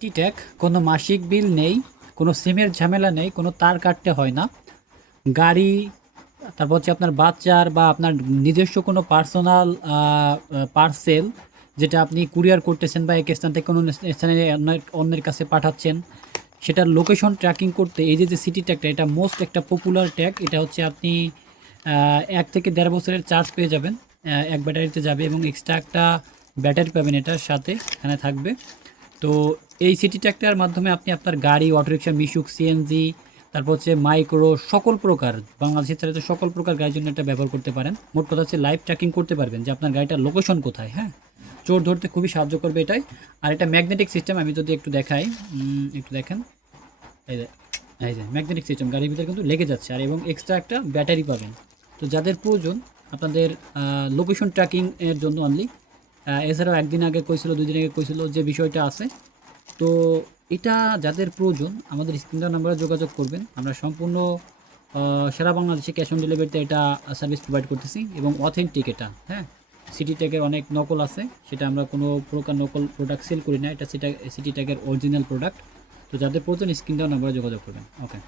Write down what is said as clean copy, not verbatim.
City tag কোনো মাসিক বিল নেই, কোনো সিমের ঝামেলা নেই, কোনো তার কাটতে হয় না। গাড়ি, তারপর হচ্ছে আপনার বাচ্চার বা আপনার নিজস্ব কোনো পার্সোনাল পার্সেল যেটা আপনি কুরিয়ার করতেছেন বা এক স্থান থেকে কোনো স্থানে অন্যের কাছে পাঠাচ্ছেন, সেটার লোকেশন ট্র্যাকিং করতে এই যে সিটি ট্যাগটা, এটা মোস্ট একটা পপুলার ট্যাগ। এটা হচ্ছে আপনি 1 থেকে 1.5 বছরের চার্জ পেয়ে যাবেন, এক ব্যাটারিতে যাবে এবং এক্সট্রা একটা ব্যাটারি পাবেন এটার সাথে, এখানে থাকবে। তো এই সিটি ট্র্যাক্টরের মাধ্যমে আপনি আপনার গাড়ি, অটোরিকশা, মিশুক, সিএনজি, তারপর হচ্ছে মাইক্রো, সকল প্রকার বাংলাদেশের চালিত সকল প্রকার গাড়ির জন্য এটা ব্যবহার করতে পারেন। মোট কথা হচ্ছে লাইভ ট্র্যাকিং করতে পারবেন যে আপনার গাড়িটার লোকেশন কোথায়। হ্যাঁ, চোর ধরতে খুবই সাহায্য করবে এটাই। আর এটা ম্যাগনেটিক সিস্টেম, আমি যদি একটু দেখাই, একটু দেখেন, এই যে এই যে ম্যাগনেটিক সিস্টেম গাড়ির ভিতরে কিন্তু লেগে যাচ্ছে, আর এবং এক্সট্রা একটা ব্যাটারি পাবেন। তো যাদের প্রয়োজন আপনাদের লোকেশন ট্র্যাকিং এর জন্য অনলি, এছাড়াও একদিন আগে কইছিল, 2 দিন আগে কইছিল যে বিষয়টা আছে। তো এটা যাদের প্রয়োজন আমাদের স্ক্রিন দেওয়া নাম্বারে যোগাযোগ করবেন। আমরা সম্পূর্ণ সারা বাংলাদেশে ক্যাশ অন ডেলিভারিতে এটা সার্ভিস প্রোভাইড করতেছি এবং অথেন্টিক এটা। হ্যাঁ, সিটি ট্যাগের অনেক নকল আছে, সেটা আমরা কোনো প্রকার নকল প্রোডাক্ট সেল করি না, এটা সিটি ট্যাগের অরিজিনাল প্রোডাক্ট। তো যাদের প্রয়োজন স্ক্রিন দেওয়া নাম্বারে যোগাযোগ করবেন। ওকে।